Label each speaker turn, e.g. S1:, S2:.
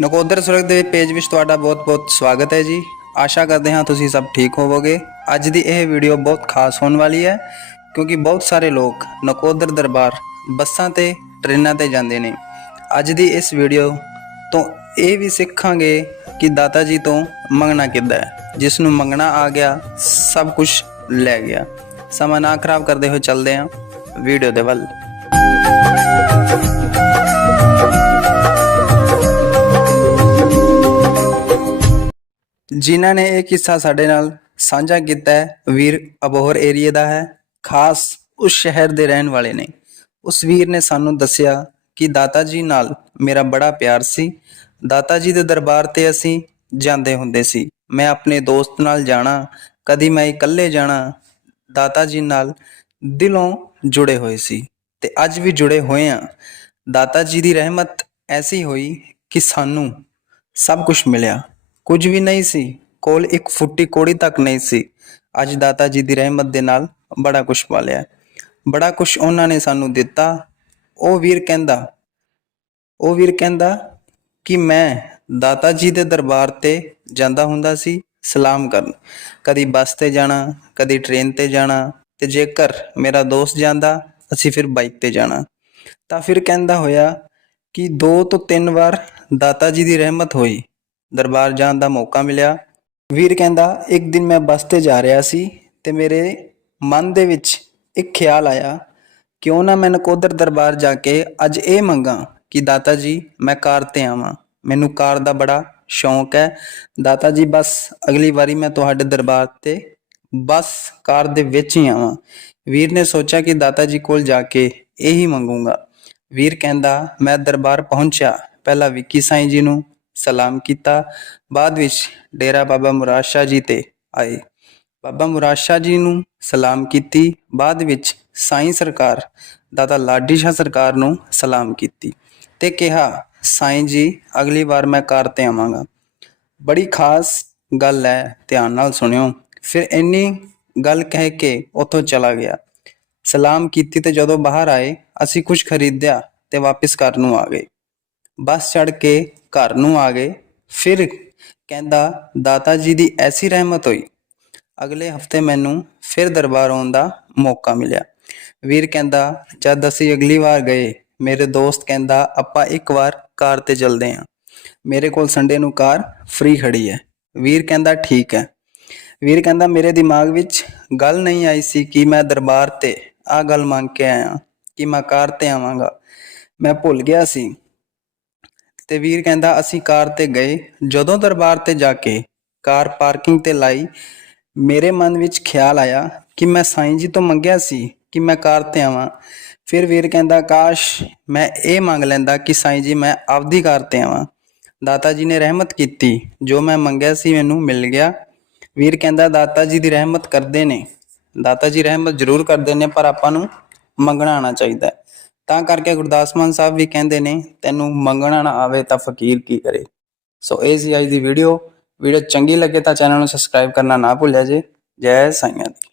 S1: ਨਕੋਦਰ ਸੁਰਗ ਦੇ ਪੇਜ ਵਿੱਚ ਤੁਹਾਡਾ ਬਹੁਤ-ਬਹੁਤ ਸਵਾਗਤ ਹੈ ਜੀ। ਆਸ਼ਾ ਕਰਦੇ ਹਾਂ ਤੁਸੀਂ ਸਭ ਠੀਕ ਹੋਵੋਗੇ। ਅੱਜ ਦੀ ਇਹ ਵੀਡੀਓ ਬਹੁਤ ਖਾਸ ਹੋਣ ਵਾਲੀ ਹੈ, ਕਿਉਂਕਿ ਬਹੁਤ ਸਾਰੇ ਲੋਕ ਨਕੋਦਰ ਦਰਬਾਰ ਬੱਸਾਂ ਤੇ, ਟ੍ਰੇਨਾਂ ਤੇ ਜਾਂਦੇ ਨੇ। ਅੱਜ ਦੀ ਇਸ ਵੀਡੀਓ ਤੋਂ ਇਹ ਵੀ ਸਿੱਖਾਂਗੇ ਕਿ ਦਾਤਾ ਜੀ ਤੋਂ ਮੰਗਣਾ ਕਿੱਦਾਂ ਹੈ। ਜਿਸ ਨੂੰ ਮੰਗਣਾ ਆ ਗਿਆ, ਸਭ ਕੁਝ ਲੈ ਗਿਆ। ਸਮਾਂ ਨਾ ਖਰਾਬ ਕਰਦੇ ਹੋਏ ਚੱਲਦੇ ਹਾਂ ਵੀਡੀਓ ਦੇ ਵੱਲ। ਜਿਨ੍ਹਾਂ ਨੇ ਇਹ ਕਿੱਸਾ ਸਾਡੇ ਨਾਲ ਸਾਂਝਾ ਕੀਤਾ ਹੈ, ਵੀਰ ਅਬੋਹਰ ਏਰੀਏ ਦਾ ਹੈ, ਖਾਸ ਉਸ ਸ਼ਹਿਰ ਦੇ ਰਹਿਣ ਵਾਲੇ ਨੇ। ਉਸ ਵੀਰ ਨੇ ਸਾਨੂੰ ਦੱਸਿਆ ਕਿ ਦਾਤਾ ਜੀ ਨਾਲ ਮੇਰਾ ਬੜਾ ਪਿਆਰ ਸੀ। ਦਾਤਾ ਜੀ ਦੇ ਦਰਬਾਰ ਤੇ ਅਸੀਂ ਜਾਂਦੇ ਹੁੰਦੇ ਸੀ। ਮੈਂ ਆਪਣੇ ਦੋਸਤ ਨਾਲ ਜਾਣਾ, ਕਦੀ ਮੈਂ ਇਕੱਲੇ ਜਾਣਾ ਦਾਤਾ ਜੀ ਨਾਲ ਦਿਲੋਂ ਜੁੜੇ ਹੋਏ ਸੀ ਤੇ ਅੱਜ ਵੀ ਜੁੜੇ ਹੋਏ ਆ ਦਾਤਾ ਜੀ ਦੀ ਰਹਿਮਤ ਐਸੀ ਹੋਈ ਕਿ ਸਾਨੂੰ ਸਭ ਕੁਝ ਮਿਲਿਆ। ਕੁਝ ਵੀ ਨਹੀਂ ਸੀ, ਕੋਲ ਇੱਕ ਫੁੱਟੀ ਕੋੜੀ ਤੱਕ ਨਹੀਂ ਸੀ। ਅੱਜ ਦਾਤਾ ਜੀ ਦੀ ਰਹਿਮਤ ਦੇ ਨਾਲ ਬੜਾ ਕੁਝ ਪਾਲਿਆ। ਬੜਾ ਕੁਝ ਉਹਨਾਂ ਨੇ ਸਾਨੂੰ ਦਿੱਤਾ। ਉਹ ਵੀਰ ਕਹਿੰਦਾ, ਉਹ ਵੀਰ ਕਹਿੰਦਾ ਕਿ ਮੈਂ ਦਾਤਾ ਜੀ ਦੇ ਦਰਬਾਰ ਤੇ ਜਾਂਦਾ ਹੁੰਦਾ ਸੀ ਸਲਾਮ ਕਰਨ। ਕਦੀ ਬੱਸ ਤੇ ਜਾਣਾ, ਕਦੀ ਟ੍ਰੇਨ ਤੇ ਜਾਣਾ ਤੇ ਜੇਕਰ ਮੇਰਾ ਦੋਸਤ ਜਾਂਦਾ, ਅਸੀਂ ਫਿਰ ਬਾਈਕ ਤੇ ਜਾਣਾ। ਤਾਂ ਫਿਰ ਕਹਿੰਦਾ ਹੋਇਆ ਕਿ ਦੋ ਤੋਂ ਤਿੰਨ ਵਾਰ ਦਾਤਾ ਜੀ ਦੀ ਰਹਿਮਤ ਹੋਈ। ਦਰਬਾਰ ਜਾਣ ਦਾ ਮੌਕਾ ਮਿਲਿਆ। ਵੀਰ ਕਹਿੰਦਾ, ਇੱਕ ਦਿਨ ਮੈਂ ਬੱਸ ਤੇ ਜਾ ਰਿਹਾ ਸੀ ਤੇ ਮੇਰੇ ਮਨ ਦੇ ਵਿੱਚ ਇੱਕ ਖਿਆਲ ਆਇਆ, ਕਿਉਂ ਨਾ ਮੈਂ ਨਕੋਦਰ ਦਰਬਾਰ ਜਾ ਕੇ ਅੱਜ ਇਹ ਮੰਗਾ ਕਿ ਦਾਤਾ ਜੀ, ਮੈਂ ਕਾਰ ਤੇ ਆਵਾਂ। ਮੈਨੂੰ ਕਾਰ ਦਾ ਬੜਾ ਸ਼ੌਂਕ ਹੈ। ਦਾਤਾ ਜੀ, ਬਸ ਅਗਲੀ ਵਾਰੀ ਮੈਂ ਤੁਹਾਡੇ ਦਰਬਾਰ ਤੇ ਬਸ ਕਾਰ ਦੇ ਵਿੱਚ ਹੀ ਆਵਾਂ। ਵੀਰ ਨੇ ਸੋਚਿਆ ਕਿ ਦਾਤਾ ਜੀ ਕੋਲ ਜਾ ਕੇ ਇਹੀ ਮੰਗੂੰਗਾ। ਵੀਰ ਕਹਿੰਦਾ, ਮੈਂ ਦਰਬਾਰ ਪਹੁੰਚਿਆ। ਪਹਿਲਾਂ ਵਿੱਕੀ ਸਾਈਂ ਜੀ ਨੂੰ ਸਲਾਮ ਕੀਤਾ। ਬਾਅਦ ਵਿੱਚ ਡੇਰਾ ਬਾਬਾ ਮੁਰਾਦ ਸ਼ਾਹ ਜੀ ਤੇ ਆਏ। ਬਾਬਾ ਮੁਰਾਦ ਸ਼ਾਹ ਜੀ ਨੂੰ ਸਲਾਮ ਕੀਤੀ। ਬਾਅਦ ਵਿੱਚ ਸਾਈਂ ਸਰਕਾਰ, ਦਾਦਾ ਲਾਡੀ ਸ਼ਾਹ ਸਰਕਾਰ ਨੂੰ ਸਲਾਮ ਕੀਤੀ ਤੇ ਕਿਹਾ, ਸਾਈਂ ਜੀ, ਅਗਲੀ ਵਾਰ ਮੈਂ ਕਾਰ ਤੇ ਆਵਾਂਗਾ। ਬੜੀ ਖਾਸ ਗੱਲ ਹੈ, ਧਿਆਨ ਨਾਲ ਸੁਣਿਓ ਫਿਰ ਇੰਨੀ ਗੱਲ ਕਹਿ ਕੇ ਉੱਥੋਂ ਚਲਾ ਗਿਆ। ਸਲਾਮ ਕੀਤੀ ਤੇ ਜਦੋਂ ਬਾਹਰ ਆਏ, ਅਸੀਂ ਕੁਝ ਖਰੀਦਿਆ ਤੇ ਵਾਪਸ ਘਰ ਨੂੰ ਆ ਗਏ। ਬੱਸ ਚੜ ਕੇ ਘਰ ਨੂੰ ਆ ਗਏ। ਫਿਰ ਕਹਿੰਦਾ, ਦਾਤਾ ਜੀ ਦੀ ਐਸੀ ਰਹਿਮਤ ਹੋਈ। ਅਗਲੇ ਹਫ਼ਤੇ ਮੈਨੂੰ ਫਿਰ ਦਰਬਾਰ ਆਉਣ ਦਾ ਮੌਕਾ ਮਿਲਿਆ। ਵੀਰ ਕਹਿੰਦਾ, ਜਦ ਅਸੀਂ ਅਗਲੀ ਵਾਰ ਗਏ, ਮੇਰੇ ਦੋਸਤ ਕਹਿੰਦਾ, ਆਪਾਂ ਇੱਕ ਵਾਰ ਕਾਰ ਤੇ ਚੱਲਦੇ ਹਾਂ ਮੇਰੇ ਕੋਲ ਸੰਡੇ ਨੂੰ ਕਾਰ ਫ੍ਰੀ ਖੜੀ ਹੈ। ਵੀਰ ਕਹਿੰਦਾ, ਠੀਕ ਹੈ। ਵੀਰ ਕਹਿੰਦਾ, ਮੇਰੇ ਦਿਮਾਗ ਵਿੱਚ ਗੱਲ ਨਹੀਂ ਆਈ ਸੀ ਕਿ ਮੈਂ ਦਰਬਾਰ ਤੇ ਆ ਗੱਲ ਮੰਗ ਕੇ ਆਇਆ ਕਿ ਮੈਂ ਕਾਰ ਤੇ ਆਵਾਂਗਾ। ਮੈਂ ਭੁੱਲ ਗਿਆ ਸੀ। ਤੇ ਵੀਰ ਕਹਿੰਦਾ, ਅਸੀਂ ਕਾਰ ਤੇ ਗਏ। ਜਦੋਂ ਦਰਬਾਰ ਤੇ ਜਾ ਕੇ ਕਾਰ ਪਾਰਕਿੰਗ ਤੇ ਲਾਈ, ਮੇਰੇ ਮਨ ਵਿੱਚ ਖਿਆਲ ਆਇਆ ਕਿ ਮੈਂ ਸਾਈਂ ਜੀ ਤੋਂ ਮੰਗਿਆ ਸੀ ਕਿ ਮੈਂ ਕਾਰ ਤੇ ਆਵਾਂ। ਫਿਰ ਵੀਰ ਕਹਿੰਦਾ, ਕਾਸ਼ ਮੈਂ ਇਹ ਮੰਗ ਲੈਂਦਾ ਕਿ ਸਾਈਂ ਜੀ, ਮੈਂ ਆਪਦੀ ਕਾਰ ਤੇ ਆਵਾਂ। ਦਾਤਾ ਜੀ ਨੇ ਰਹਿਮਤ ਕੀਤੀ। ਜੋ ਮੈਂ ਮੰਗਿਆ ਸੀ ਮੈਨੂੰ ਮਿਲ ਗਿਆ। ਵੀਰ ਕਹਿੰਦਾ, ਦਾਤਾ ਜੀ ਦੀ ਰਹਿਮਤ ਕਰਦੇ ਨੇ। ਦਾਤਾ ਜੀ ਰਹਿਮਤ ਜ਼ਰੂਰ ਕਰਦੇ ਨੇ, ਪਰ ਆਪਾਂ ਨੂੰ ਮੰਗਣਾ ਆਣਾ ਚਾਹੀਦਾ ਤਾਂ ਕਰਕੇ ਗੁਰਦਾਸ ਮਾਨ ਸਾਹਿਬ ਵੀ ਕਹਿੰਦੇ ਨੇ, ਤੈਨੂੰ ਮੰਗਣਾ ਨਾ ਆਵੇ ਤਾਂ ਫਕੀਰ ਕੀ ਕਰੇ? ਸੋ ਇਹ ਸੀ ਅੱਜ ਦੀ ਵੀਡੀਓ ਵੀਡੀਓ ਚੰਗੀ ਲੱਗੇ ਤਾਂ ਚੈਨਲ ਨੂੰ ਸਬਸਕ੍ਰਾਈਬ ਕਰਨਾ ਨਾ ਭੁੱਲਿਆ ਜੇ। ਜੈ ਸਾਈਆਂ ਦੀ।